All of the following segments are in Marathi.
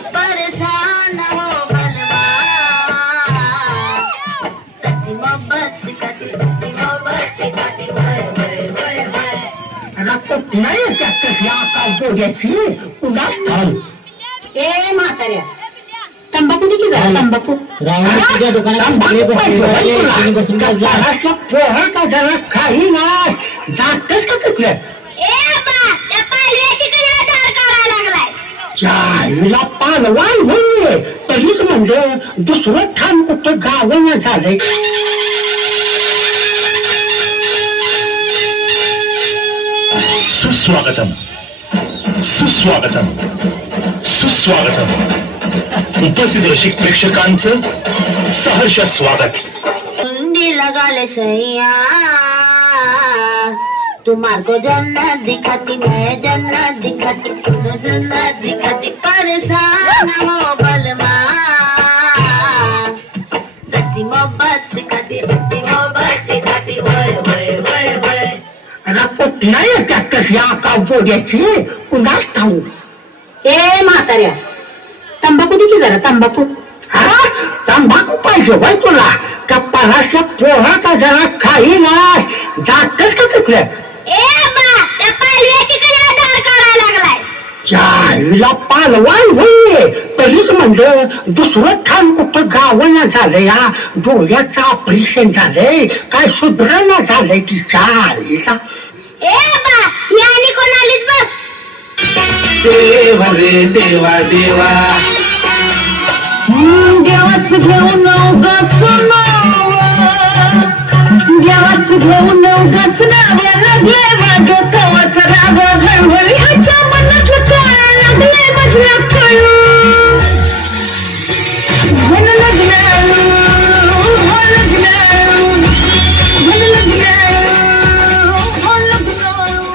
परेशान हो बलवान। सच्ची मोहब्बत सिखाती सच्ची मोहब्बत सिखाती रक्त नाही त्यात या काल बोड्याची कुणास ठाऊक ए म्हाताऱ्या तंबाखू दे की जरा तंबाखू. दुकानात बसून काही जातच का तिकडे ए बा त्या पालव्याची कडे धार काढायला लागलाय चाईला पालवान होईये तरीच म्हणजे दुसरं ठाण कुठं गावं झालंय. सुस्वागतम. सुस्वागतम. सुस्वागतम. उपस्थित रसिक प्रेक्षकांचं सहर्ष स्वागत. कुंडी लगा ले सैया. तुम्हारे को जन्नत दिखाती मैं जन्नत दिखाती मैं जन्नत दिखाती परेशान हो बलमा सच्ची मोहब्बत सिखाती सच्ची मोहब्बत सिखाती बोड्याची कुणास ठाऊक ए म्हाताऱ्या तंबाखू दे की जरा तंबाखू. हा? तंबाखू पाहिजे होय तुला. का पराशा पोहाचा जरा काही नास जातच का तिकडे? ए बा त्या पालव्याची कडे धार काढायला लागलाय. चाईला पालवान होईये तरीच म्हणजे दुसरं ठाण कुठं गावं झालंय या डोळ्याचं ऑपरेशन झालंय. काय सुधारणा झालंय ती चाईला ए बा ही आणि कोण आलीत बघ देवा रे देवा. देवा देवाच घेऊन उगाच देवाच घेऊन उगाच नाव लागले माझं तवाच राग गडबड ह्याच्या मनातलं काय लागले बसल्या कळू. मन हो मन हो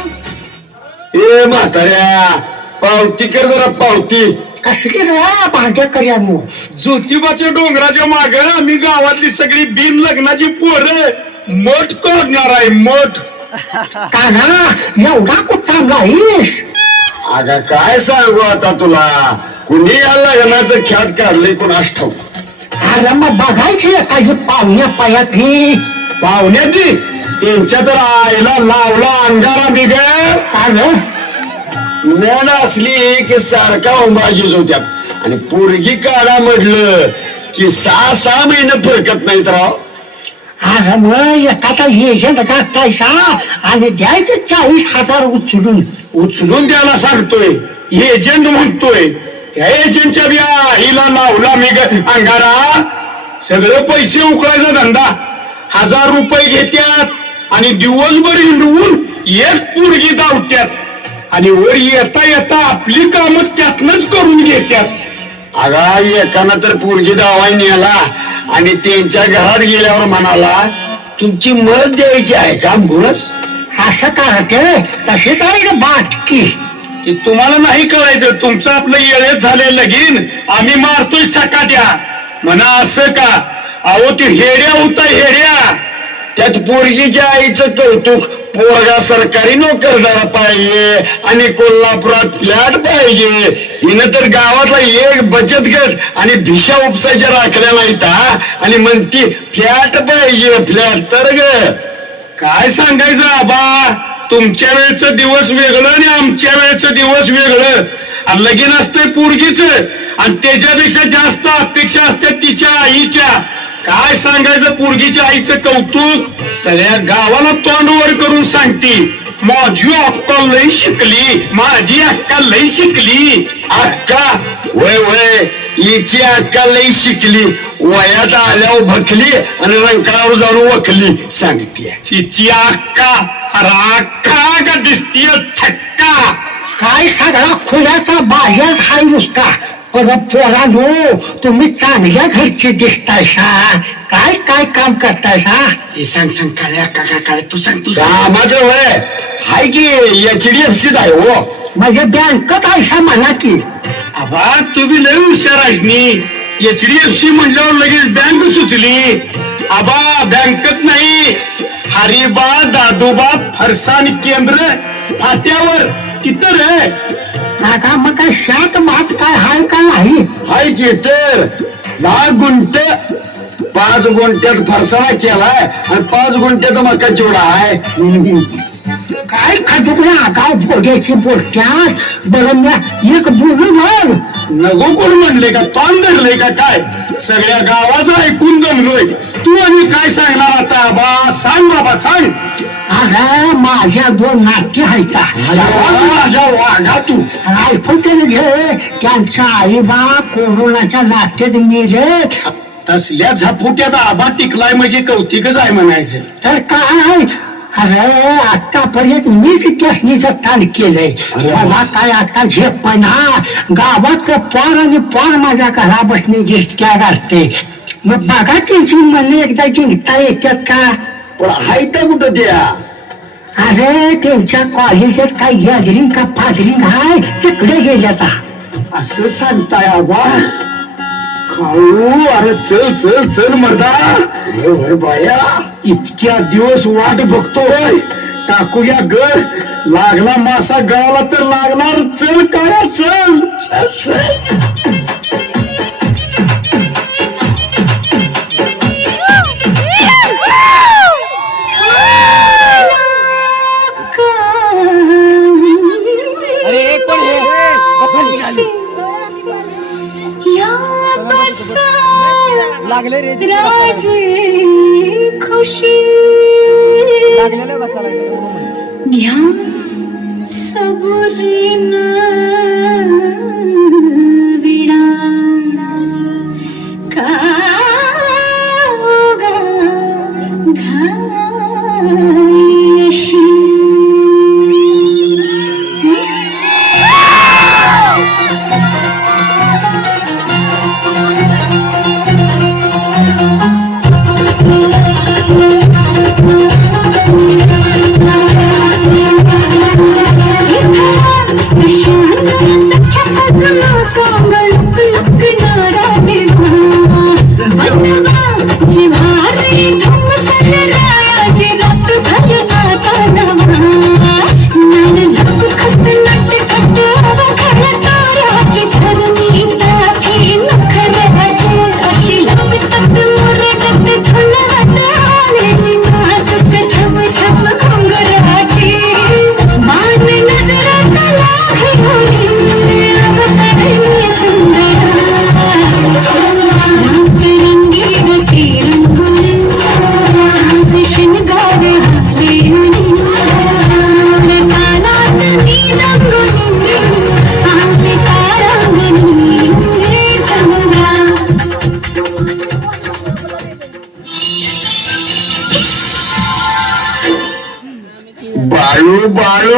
ए म्हाताऱ्या पावती कर जरा पावती. कसली रे भाग्य कर्या मग ज्योतिबाच्या डोंगराच्या माग आम्ही गावातली सगळी बिन लग्नाची पोरं. मठ करणार आहे मठ. का ना एवढा कुठचा नाहीस अग काय सांगू आता तुला? कुणी या लग्नाचं ख्याट काढले कुणास ठाऊक? अरे मग बघायची एखादी पाहुण्या पायातली. पाहुण्याची त्यांच्या तर आईला लावला अंगारा बिग अरे मेण असली की सारखा उंबाजीच होत्यात. आणि पोरगी काढा म्हटलं की सहा सहा महिने फरकत नाहीत राव. अरे मग एखादा एजंट टाकायचा आणि द्यायचं चाळीस हजार उचलून. उचलून द्यायला सांगतोय. एजंट म्हणतोय. त्या एजंटच्या बी आईला लावला मी अंगारा. सगळं पैसे उकळायचा धंदा. हजार रुपये घेत्यात आणि दिवसभर हिंडवून एक पुरगी धावत्यात. आणि वर येता येता आपली कामं त्यातनच करून घेत्यात. अगा एकानं तर पोरगी दावाय नेला. आणि त्यांच्या घरात गेल्यावर म्हणाला तुमची मस द्यायची आहे का मस असं करते तशीच आहे ना बाटकी की? तुम्हाला नाही कळायचं. तुमचं आपलं येळेत झाले लगीन आम्ही मारतोय सकाट्या म्हणा असं का? अहो ती हेड्या होता हेड्या त्यात पोरगीच्या आईचं कौतुक पोरगा सरकारी नोकरदार पाहिजे आणि कोल्हापुरात फ्लॅट पाहिजे. हिनं तर गावातला एक बचत गट आणि भिशा उपसायच्या राखल्या नाहीत आणि म्हणती फ्लॅट पाहिजे फ्लॅट तर ग. काय सांगायचं आबा? तुमच्या वेळचं दिवस वेगळं आणि आमच्या वेळचं दिवस वेगळं. आणि लगीन असतंय पोरगीच. आणि त्याच्यापेक्षा जास्त अपेक्षा असते तिच्या आईच्या. काय सांगायचं पोरगीच्या आईचं कौतुक? सगळ्या गावाला तोंड वर करून सांगती. माझी अक्का लई शिकली माझी अक्का लई शिकली. अक्का वय वय हिची अक्का लई शिकली. वयात आल्यावर भकली आणि रंकावर जाऊन वखली सांगते हिची अक्का अक्का का दिसतीय छक्का? काय सगळा खुल्याचा बाजार खाय नुसता. पण पोरानो तुम्ही चांगल्या घरचे दिसतायसा. काय काय काम करतायसा? हे सांग सांग काय काय काय तू सांग तू कामाचं वय. हाय की एच डी एफ सी आहे हो. म्हणजे बँकत आयसा म्हणा की? आबा तुम्ही लय हुशार आहेस नी. एच डी एफ सी म्हणल्यावर लगेच बँक सुचली. आबा बँकत नाही. हरिबा दादोबा फरसाण केंद्र फाट्यावर तिथं रे. काका मग काय शात भात काय हाय का नाही? हाय की तर दहा गुंट पाच गुंठ्यात फरसाणा केलाय आणि पाच गुंठ्याचा मका चिवडा आहे. काय खटकल्या आगाव बोलायची बोलत्यात? बरं मी एक बोलू मग. नको कोण म्हणले का? तोंड धरले का काय? सगळ्या गावाचं ऐकून जमलोय. तू आणि काय सांगणार आता बा? सांग बाबा सांग. अरे माझ्या दोन नाट्य आहेत. माझ्या वाघा तू. ऐकून तरी घे. त्यांचा आई बा कोरोनाच्या लाटेत मेले. तसल्या झपुट्यात आबा टिकलाय म्हणजे कौतिकच आहे म्हणायचं. तर काय? अरे आतापर्यंत मीच त्यासनीचं ताण केलंय. मला काय आता झेपना गावात पार आणि पार माझ्या घरा बसणे गिटक्या घालते मग बघा त्यांची म्हणणे एकदा जिंकता येतात का? पण हाय तर कुठं द्या अरे त्यांच्या कॉलेजात काय गॅदरिंग का फादरिंग आहे तिकडे गेले आता असं सांगताय आबा. अरे चल चल चल मर्दा. होय, होय, बाया. इतक्या दिवस वाट बघतोय टाकूया ग लागला मासा गळाला तर लागणार. चल काय चल. चल चल. अरे एक पण हे बस खाली खाली. लागले रे तिथे बसायला. खुशी लागलेलं बसा लागलेलं म्हणून म्हणलं.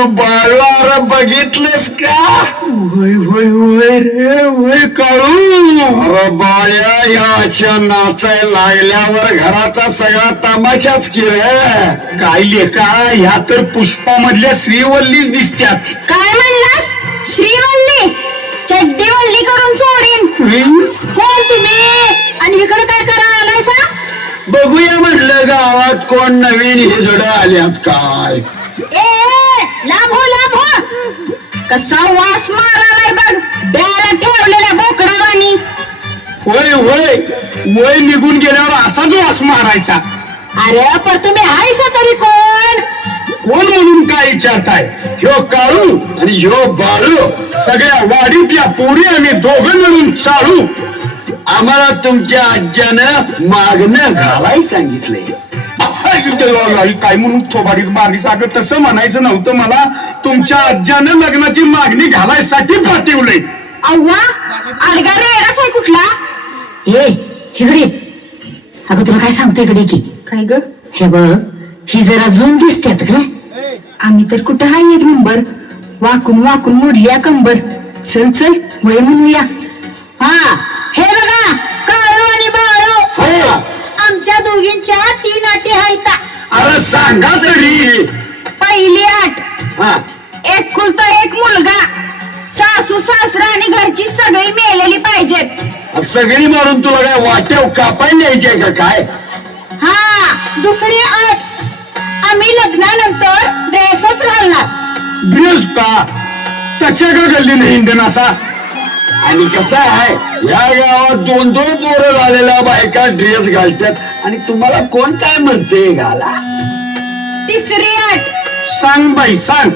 बाळू बाळू बाळू अरे बघितलेस का? होय होय होय रे होय काळू. अरे बाळ्या याच्या नाचाय लागल्यावर घराचा सगळा तमाशाच की रे? काय लेका ह्या तर पुष्पामधल्या श्रीवल्लीच दिसत्यात. काय म्हणलास? श्रीवल्ली? चड्डीवल्ली करून सोडीन. कोण तुम्ही? आणि इकडे काय करा आलायसा? बघूया म्हटलं गावात कोण नवीन हे जड आल्यात काय? ए, लाभ हो लाभ. हो कसा वास मारालाय बघ. द्यायला ठेवलेल्या बोकडावानी होय होय. वय निघून गेल्यावर असाच वास मारायचा. अरे पण तुम्ही हायसा तरी कोण? कोण म्हणून काय विचारताय? ह्यो काळू आणि ह्यो बाळू सगळ्या वाडीतल्या पोरी आम्ही दोघं मिळून चालू. आम्हाला तुमच्या आज्यानं मागणं घालाय सांगितलंय. आई, काय म्हणून थोबाडीत मारली सागर तसं म्हणायचं नव्हतं मला. तुमच्या आज्यानं लग्नाची मागणी घालायसाठी पाठवलंय अव्वा अलगा रेडाच आहे कुठला? इकडे अगं तुला काय सांगतो इकडे की? काय ग? हे बघ ही जरा जून दिसतात ग आम्ही तर कुठं हाय एक नंबर? वाकून वाकून मोडली कंबर. चल चल वय म्हणूया. आमच्या दोघींच्या तीन अटी आहेत. अरे सांगा तरी. पहिली आठ हा. एकुलता एक मुलगा. सासू सासरा आणि घरची सगळी मेलेली पाहिजेत. सगळी मारून तुला काय वाटेव कापाय न्यायचे का काय? हा दुसरी अट आम्ही लग्नानंतर ड्रेसच घालणार. ड्रेस का? तशा का गल्लीनं हिंडन असा? आणि कसं आहे या गावात दोन दोन पोरं झालेल्या बायका ड्रेस घालतात. आणि तुम्हाला कोण काय म्हणते घाला? तिसरी अट. सांग बाई सांग.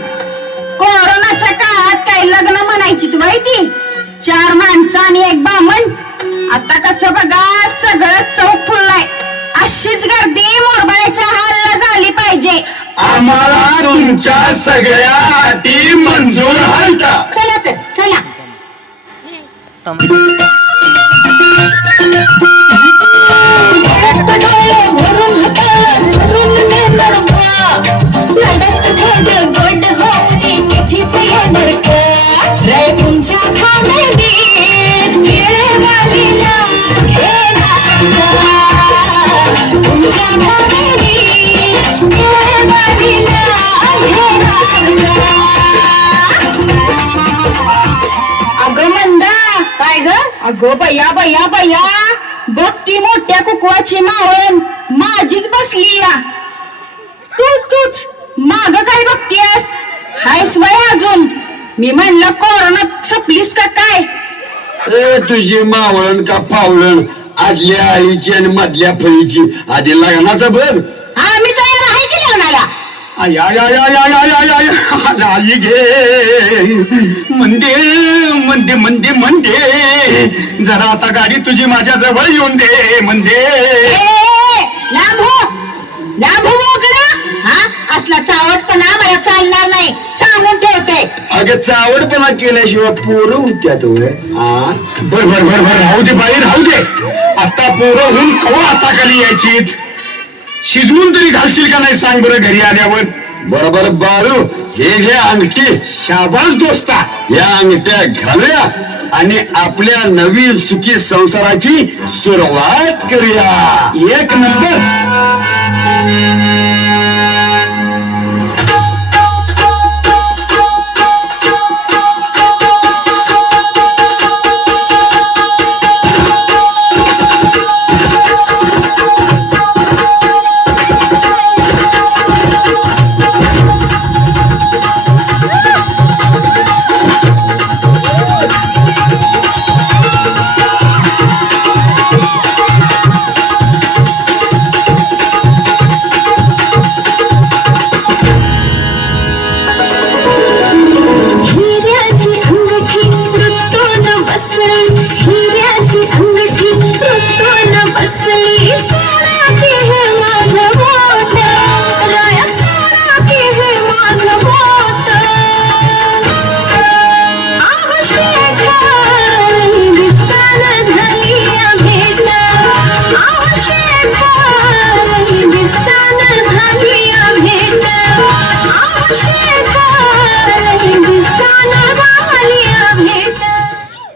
कोरोनाच्या काळात काय लग्न म्हणायची तू माहिती चार माणसं आणि एक बामण. आता कसं बघा सगळं चौक फुललाय. अशीच गर्दी मोरबाळ्याच्या हालला झाली पाहिजे. आम्हाला तुमच्या सगळ्या अटी मंजूर आहेत. चला तर चला. அர்த்தம். ஒரு मी म्हणलं कोरोना सपलीस का काय ए तुझी मावळण का पावळण आदल्या आळीची आणि मधल्या फळीची आधी लग्नाचं बघ हा मी तयार आहे की लग्नाला आय आय आय आय आय आय आय आय आय आई गे मंदे मंदे मंदे मंदे जरा आता गाडी तुझी माझ्या जवळ येऊन दे मंदे ए, लांब हो लांब हो मोकळा हा असला चावटपणा मला चालणार नाही. सांगून ठेवते. अगं चावडपणा केल्याशिवाय पोरं होत्यात होय. हा? बर बर बर बर राहू दे बाई राहू दे. आता पोरं होऊन कवा आता खाली यायची शिजवून तरी घालशील का नाही सांग बरं घरी आल्यावर? बरोबर बाळू. हे घे अंगठी. शाबास दोस्ता. या अंगठ्या घालूया आणि आपल्या नवीन सुखी संसाराची सुरुवात करूया. एक नंबर.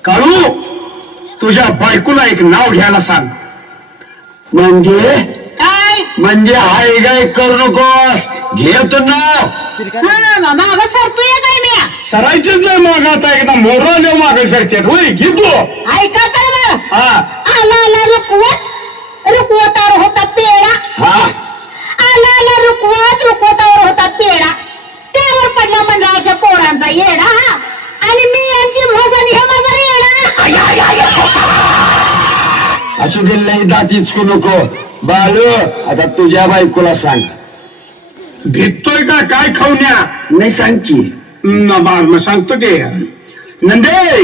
काळू तुझ्या बायकोला एक नाव घ्यायला सांग. म्हणजे? काय? म्हणजे हाय गाय करू नकोस. घे तू नाव. हा माग सरतोय काय मी सरायचीच नाही माग आता एकदा मोर मागे सरतात. होय घे तू. ऐका काय मग हा. आला आला रुकवत रुकवतावर होता पेडा हा. आला आला रुकवत रुकवतावर होता पेडा त्यावर पडला मंडळाच्या पोरांचा येडा आणि मी यांची म्हसानी हे असू दे लई दाती चुकू नको. बालू आता तुझ्या बायकोला सांग. भेटतोय का? काय खावण्या नाही सांग की मग सांगतो की. नंदे!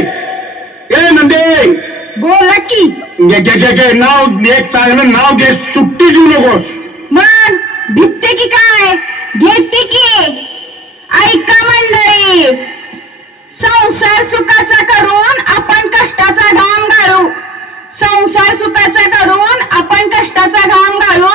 ए नंदे! बोला की. घे घे घे घे नाव एक चांगलं नाव घे सुट्टी देऊ नकोस. मग भित्ते की काय? घेते की? ऐका मंडळी. संसार सुखाचा करून आपण कष्टाचा घाम गाळू संसार सुखाचा करून आपण कष्टाचा घाम गाळू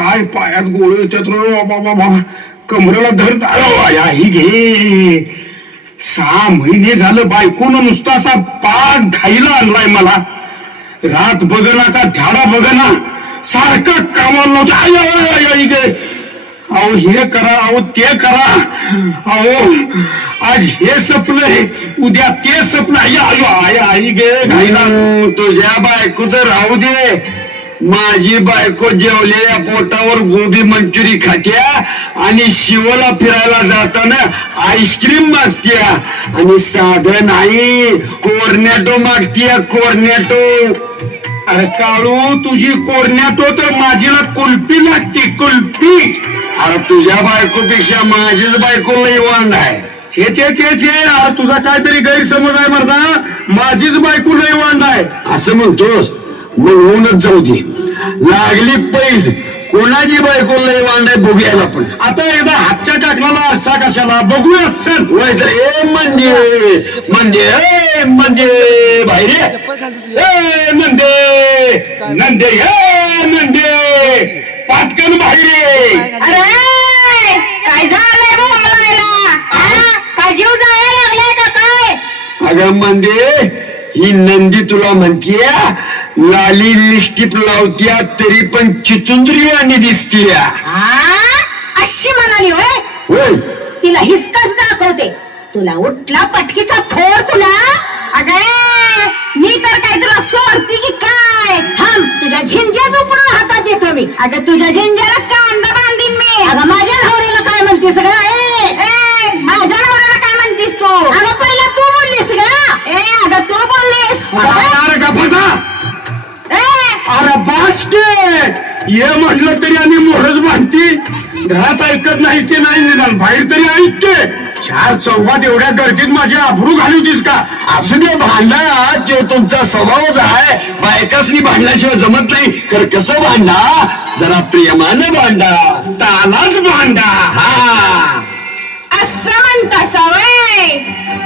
काय पायात गोळ येतात बाबा बाबा. कमरेला धर आई घे. सहा महिने झालं बायकोनं नुसता असा पाक घाईला आणलाय मला. रात बघना का ध्याडा बघना. सारखं कामाला आई गे अहो हे करा अहो ते करा. अहो आज हे सपलंय उद्या ते सपन आई आयो आई आई गे घाईला. तुझ्या बायकोच राहू दे. माझी बायको जेवलेल्या पोटावर गोबी मंचुरी खात्या आणि शिवला फिरायला जाताना आईस्क्रीम मागत्या. आणि साधं नाही कोर्नॅटो मागतीया कोर्नॅटो. अरे काळू तुझी कोर्नॅटो तर माझीला कुल्पी लागते कुल्पी अरे तुझ्या बायकोपेक्षा माझीच बायको लई वांड आहे. छे छे छे छे अरे तुझा काहीतरी गैरसमज आहे माझा माझीच बायको लई वांड आहे. असं म्हणतोस? होऊनच जाऊ दे. लागली पैस कोणाची बायको वांड आहे बघूया आपण? आता एकदा हातच्या टाकला असा कशाला? बघूया चल वय तर ए म्हणजे म्हणजे ए म्हणजे बाहेर. ए नंदे. नंदे ए नंदे. पाटकन बाहेर. अरे काय झालंय काय जीव जायला लागलाय का काय? अगं म्हणजे ही नंदी तुला म्हणतीय लाली लिस्टिप लावत्या तरी पण चिचुंद्री आणि दिसतीया. अशी म्हणाली होय? होय. तिला हिसकाच दाखवते. तुला उठला पटकीचा फोड तुला? अगे मी तर काय तुला सोडते की काय? थांब तुझ्या झिंज्या झोपडून हातात देतो मी. अगं तुझ्या झिंज्याला कांदा बांधीन मी. अगं माझ्या नवऱ्याला काय म्हणतेस ग? माझ्या नवऱ्याला काय म्हणतेस तू? अगं पहिला तू बोललीस ग. ए अगं तू बोललीस. अरे का ये म्हटलं तरी आणि मोरच बांधती. घरात ऐकत नाही ते नाही निदान. बाहेर तरी ऐकते चार चौकात एवढ्या गर्दीत माझी आबरू घाली होतीस का? असू दे भांडा. जो तुमचा स्वभावच आहे बायकासनी भांडल्याशिवाय जमत नाही. तर कसं भांडा? जरा प्रेमानं भांडा. तालाच भांडा. हा. असं म्हणता सवय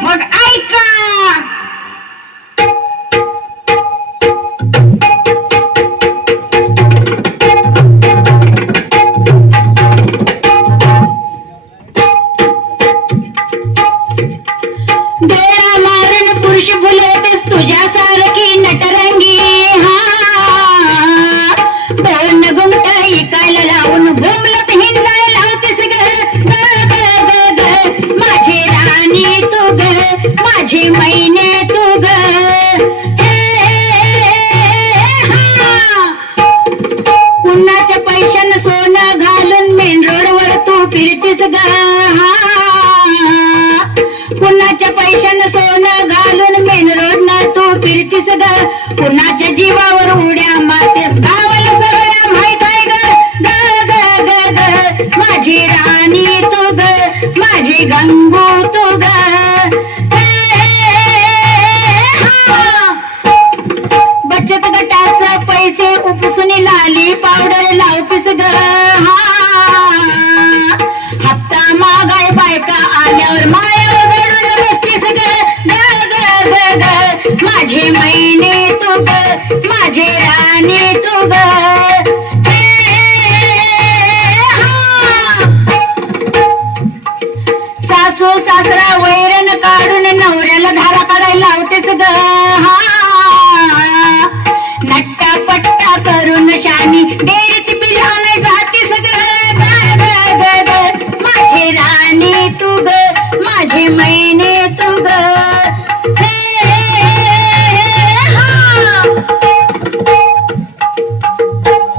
मग ऐका.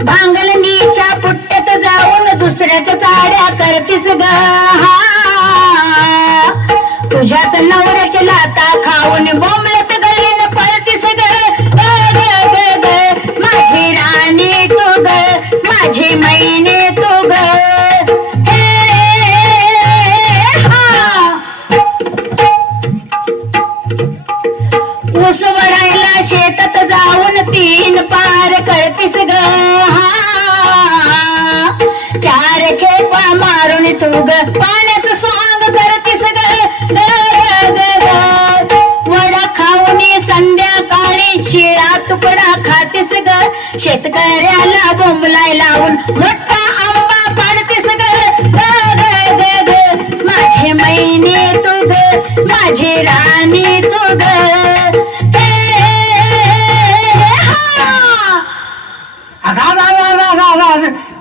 भांगलनीच्या पुट्ट्यात जाऊन दुसऱ्याच्या चाड्या करतीस ग. तुझ्याच नवऱ्याच्या लाता खाऊन बोंबल उग पाण्यात सुहांग करतीस ग वडा खाऊन संध्याकाळी. शिळा तुकडा खातेस ग. शेतकऱ्याला बोंबलाय लावून. मोठा आंबा पाडतेस ग. माझे मैने तू ग. माझे राणी तू ग.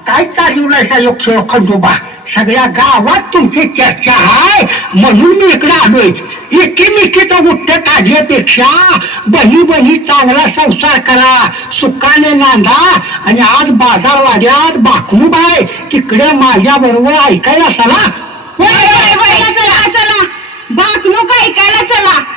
काय चालू नाही सा योग खंडोबा. सगळ्या गावात तुमची चर्चा आहे. म्हणून मी इकडे आलोय. एकीमेकीचं उठ्ठ काढण्यापेक्षा बही बही चांगला संसार करा. सुखाने नांदा. आणि आज बाजारवाड्यात बाकणूक आहे. तिकडे माझ्या बरोबर ऐकायला चला. होय, चला ऐकायला चला.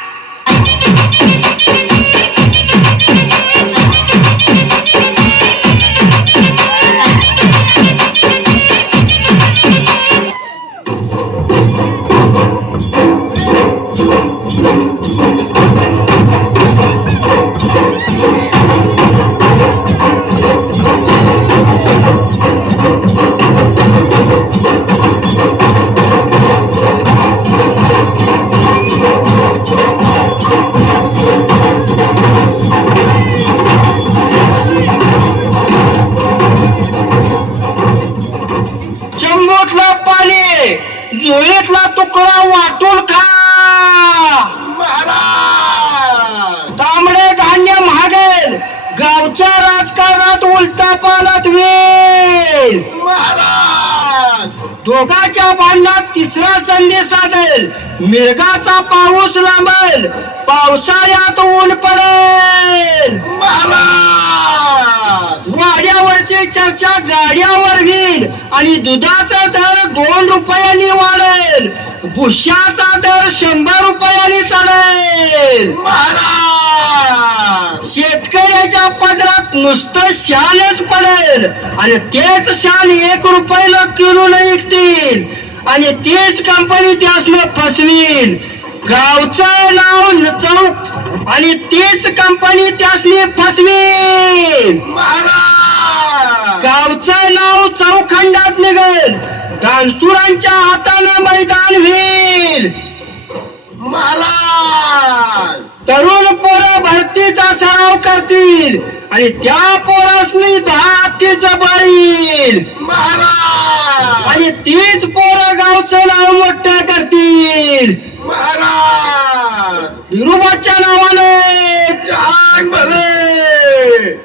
राजकारणात उलटा पालट वेल दोघाच्या भांडणात तिसरा संधी साधेल. मिरगाचा पाऊस लांबेल. पावसाळ्यात ऊन पडेल. वाड्यावरची चर्चा गाड्यावर होईल. आणि दुधाचा दर दोन रुपयांनी वाढेल. भुश्याचा दर शंभर रुपयांनी चढेल शेतकऱ्याच्या पदरात नुसतं शालच पडेल. आणि तेच शाल एक रुपयाला किलो विकतील. आणि तीच कंपनी त्यासनं फसवील. गावचं नाव न चौक आणि तीच कंपनी त्यासनी फसवील गावचं नाव चौखंडात निघेल. दानसुरांच्या हातानं मैदान होईल. तरुण पोरं भरतीचा सराव करतील आणि त्या पोरासनी दहा हत्ती जबाईल आणि तीच पोरं गावचं नाव मोठं करतील. महाराज! विरोबाच्या नावाने जहान भले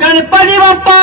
गणपती बाप्पा!